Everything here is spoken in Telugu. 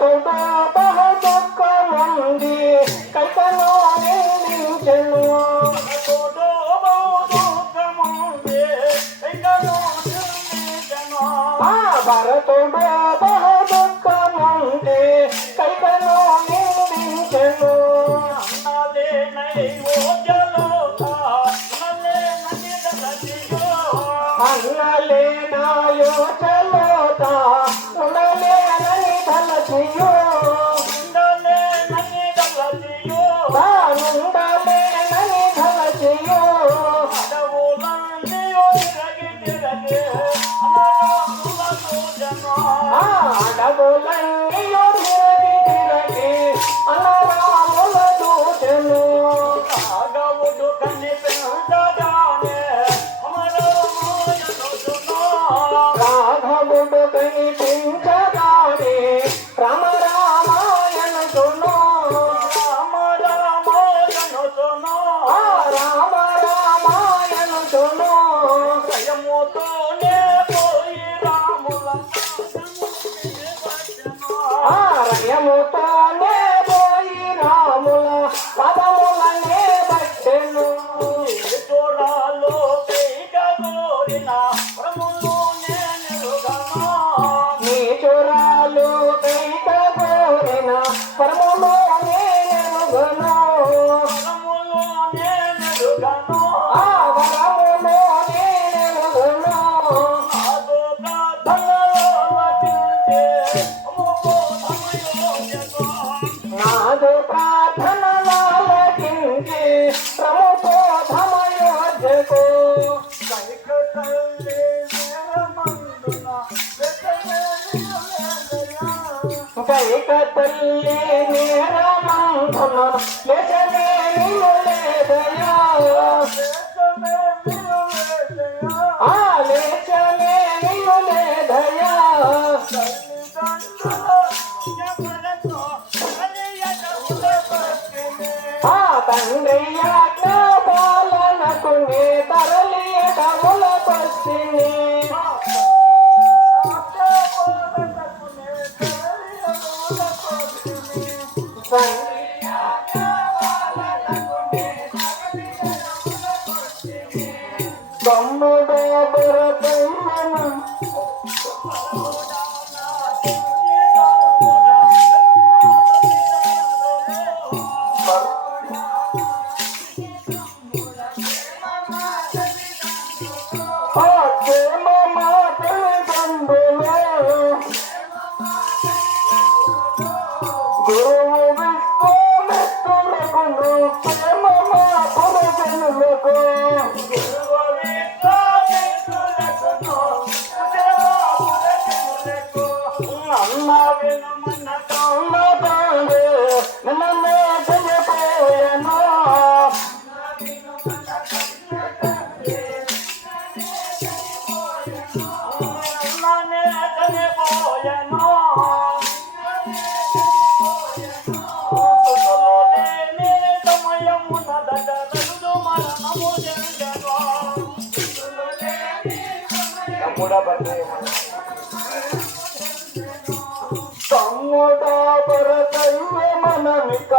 భరతుడు బహు దుఃఖముంది కైకలో నిందించెను. భరతుడు బహు దుఃఖముంది కైకలో నిందించెను. అన్నలేనాయో చలోత ఉండలేనని తలచియో ఉండలేనని తలచియో అడవులన్నీయో తిరగి తిరగి అన్నరాముల దూచెను. రాఘవుడు కనిపించగానే రామ రామాయణును రామ రామాయణును రయముతోనే పోయి రాముల పదములనే బట్టెను. దూరాలో కైగోరిన ప్రములు నీచురాలు కైగోరిన పరములో నేనుగను నాదు ప్రార్థనలాలకించి ప్రముఖోధమయోధ్యకు కైక తల్లి నేరమందున లేచనే నిలులేదయా లేచనే నిలులేదయా తండ్రియాజ్ఞ పాలనకు నే తరలియటములకొస్తిని. తమ్ముడు భరతయ్యను గురువు విశ్వామిత్రులకును ప్రేమ పురజనులకు అన్న వినమన్న తండ్రి నన్నే చనిపోయాను. తమ్ముడా భరతయ్య మనమిక